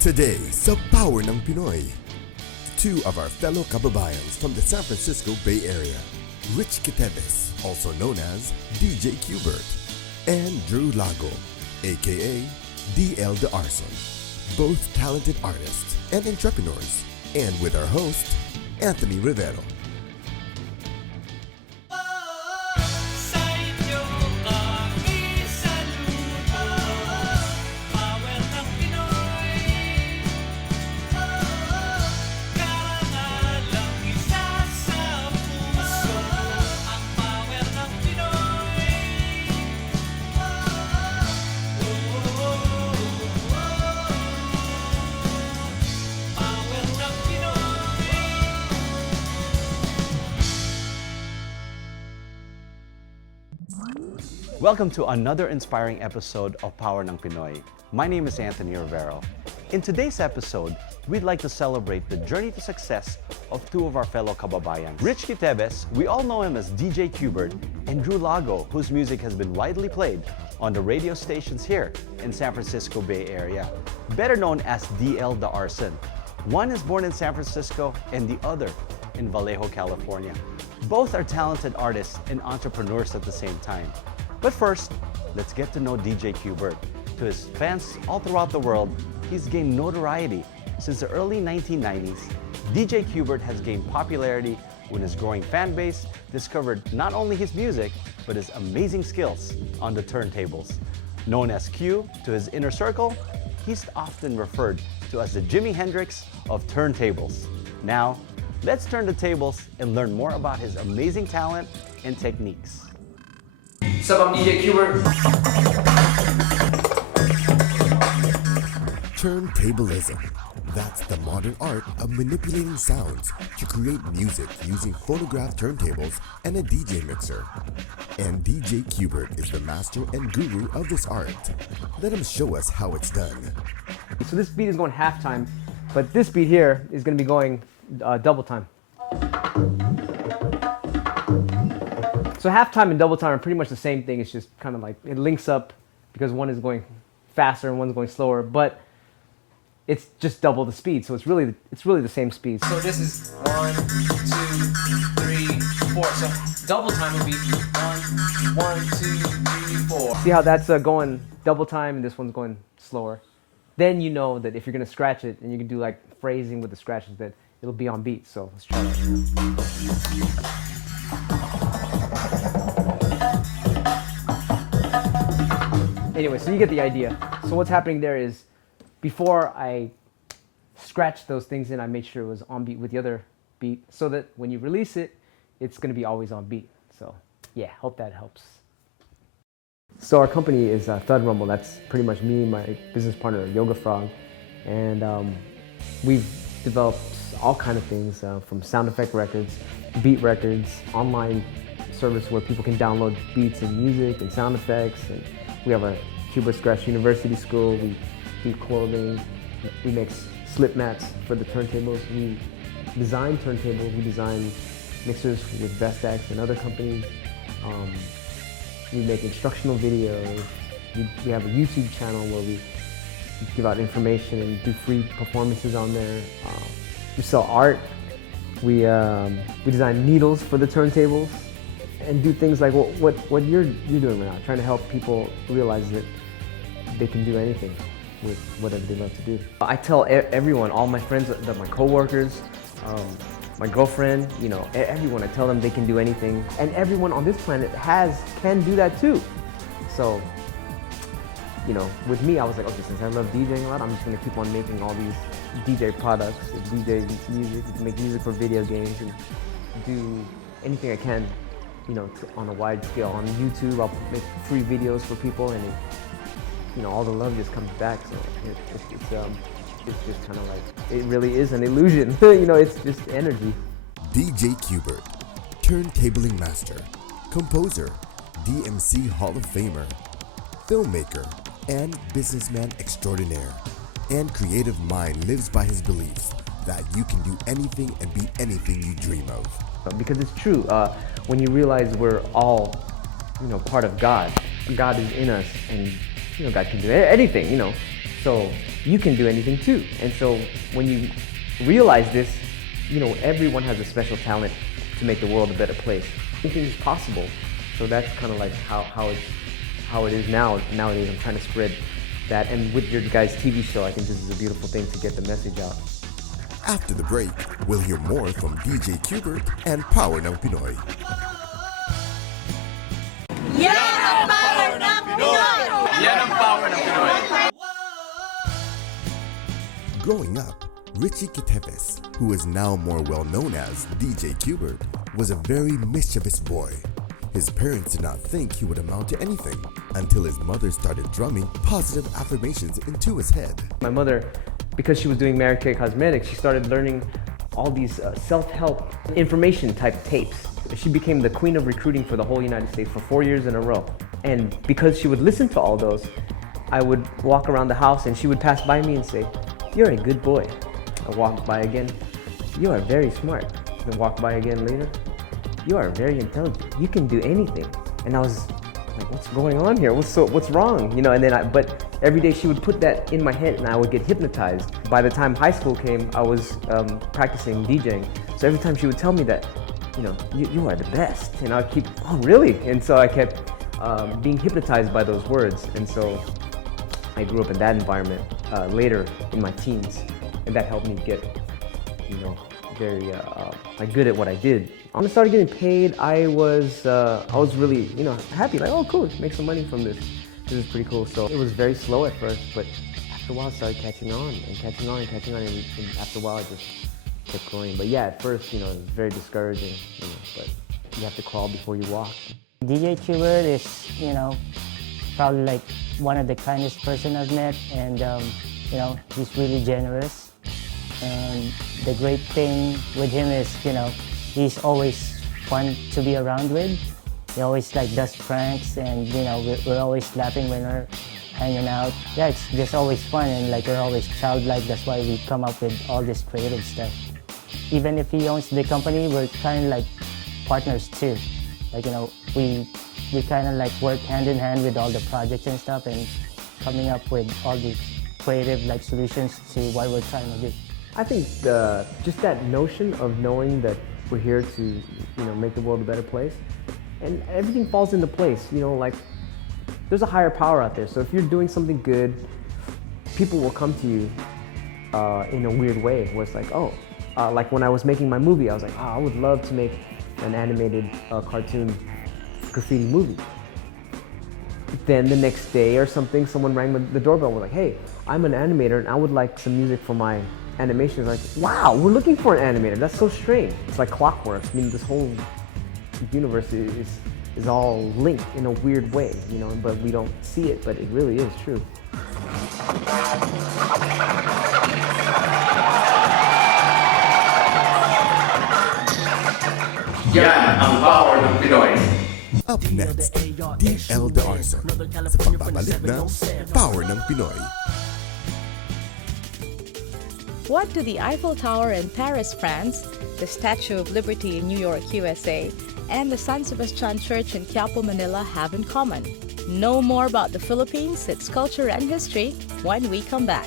Today, sa Power ng Pinoy, two of our fellow kababayans from the San Francisco Bay Area, Rich Quiteves, also known as DJ Qbert, and Drew Lago, aka DL De Arson, both talented artists and entrepreneurs, and with our host, Anthony Rivero. Welcome to another inspiring episode of Power ng Pinoy. My name is Anthony Rivero. In today's episode, we'd like to celebrate the journey to success of two of our fellow kababayans. Rich Quiteves, we all know him as DJ Qbert, and Drew Lago, whose music has been widely played on the radio stations here in San Francisco Bay Area, better known as DL De Arson. One is born in San Francisco and the other in Vallejo, California. Both are talented artists and entrepreneurs at the same time. But first, let's get to know DJ Qbert. To his fans all throughout the world, he's gained notoriety since the early 1990s. DJ Qbert has gained popularity when his growing fan base discovered not only his music, but his amazing skills on the turntables. Known as Q to his inner circle, he's often referred to as the Jimi Hendrix of turntables. Now, let's turn the tables and learn more about his amazing talent and techniques. What's up, I'm DJ Qbert. Turntablism. That's the modern art of manipulating sounds to create music using phonograph turntables and a DJ mixer. And DJ Qbert is the master and guru of this art. Let him show us how it's done. So this beat is going half time, but this beat here is going to be going double time. So halftime and double time are pretty much the same thing. It's just kind of like it links up because one is going faster and one's going slower, but it's just double the speed. So it's really the same speed. So this is 1, 2, 3, 4. So double time would be 1, 2, 3, 4. See how that's going double time and this one's going slower? Then you know that if you're going to scratch it and you can do like phrasing with the scratches, that it'll be on beat. So let's try that. Anyway, so you get the idea. So what's happening there is, before I scratched those things in, I made sure it was on beat with the other beat, so that when you release it, it's going to be always on beat. So yeah, hope that helps. So our company is Thud Rumble. That's pretty much me and my business partner, Yoga Frog. And we've developed all kind of things, from sound effect records, beat records, online service where people can download beats and music and sound effects. And we have a Qbert Scratch University School. We do clothing. We make slip mats for the turntables. We design turntables. We design mixers with Vestax and other companies. We make instructional videos. We have a YouTube channel where we give out information and do free performances on there. We sell art. We design needles for the turntables and do things like what you're doing right now, trying to help people realize that they can do anything with whatever they love to do. I tell everyone, all my friends, my coworkers, my girlfriend, everyone, I tell them they can do anything, and everyone on this planet can do that too. So, with me, I was like, okay, since I love DJing a lot, I'm just gonna keep on making all these DJ products, DJ music, make music for video games, and do anything I can, on a wide scale. On YouTube, I'll make free videos for people, and all the love just comes back. So it's just kind of like, it really is an illusion. It's just energy. DJ Qbert, turntabling master, composer, DMC Hall of Famer, filmmaker, and businessman extraordinaire. And creative mind lives by his beliefs that you can do anything and be anything you dream of. Because it's true, when you realize we're all, part of God. God is in us, and God can do anything, So you can do anything too. And so when you realize this, everyone has a special talent to make the world a better place. Anything is possible. So that's kind of like how it is nowadays. I'm trying to spread that. And with your guys' TV show, I think this is a beautiful thing to get the message out. After the break, we'll hear more from DJ Qbert and Power ng Pinoy. Yan ang power ng Pinoy! Growing up, Richie Quiteves, who is now more well known as DJ Qbert, was a very mischievous boy. His parents did not think he would amount to anything until his mother started drumming positive affirmations into his head. My mother, because she was doing Mary Kay Cosmetics, she started learning all these self-help information type tapes. She became the queen of recruiting for the whole United States for 4 years in a row. And because she would listen to all those, I would walk around the house and she would pass by me and say, "You're a good boy." I walked by again, "You are very smart." Then walk by again later, "You are very intelligent. You can do anything." And I was like, "What's going on here? What's wrong?" And then but every day she would put that in my head and I would get hypnotized. By the time high school came, I was practicing DJing. So every time she would tell me that, you are the best. And I'd keep, "Oh, really?" And so I kept being hypnotized by those words. And so I grew up in that environment later in my teens. And that helped me get, very good at what I did. When I started getting paid, I was really, happy. Like, "Oh, cool, make some money from this. This is pretty cool." So it was very slow at first, but after a while, I started catching on, and after a while, I just kept going. But yeah, at first, it was very discouraging, but you have to crawl before you walk. DJ Qbert is, probably like one of the kindest person I've met, and he's really generous. And the great thing with him is, he's always fun to be around with. He always does pranks, and we're always laughing when we're hanging out. Yeah, it's just always fun, and we're always childlike. That's why we come up with all this creative stuff. Even if he owns the company, we're kind of like partners too. We kind of work hand in hand with all the projects and stuff, and coming up with all these creative solutions to what we're trying to do. I think just that notion of knowing that we're here to, make the world a better place, and everything falls into place. There's a higher power out there. So if you're doing something good, people will come to you in a weird way, where it's like, oh, like when I was making my movie, I was like, I would love to make an animated cartoon graffiti movie. Then the next day or something, someone rang the doorbell. We're like, "Hey, I'm an animator and I would like some music for my animation." Like, wow, we're looking for an animator. That's so strange. It's like clockwork. This whole universe is all linked in a weird way, but we don't see it, but it really is true. Yan ang power ng Pinoy! Up next, DL De Arson sa pagbabalik ng Power ng Pinoy. What do the Eiffel Tower in Paris, France, the Statue of Liberty in New York, USA, and the San Sebastian Church in Quiapo, Manila have in common? Know more about the Philippines, its culture and history when we come back.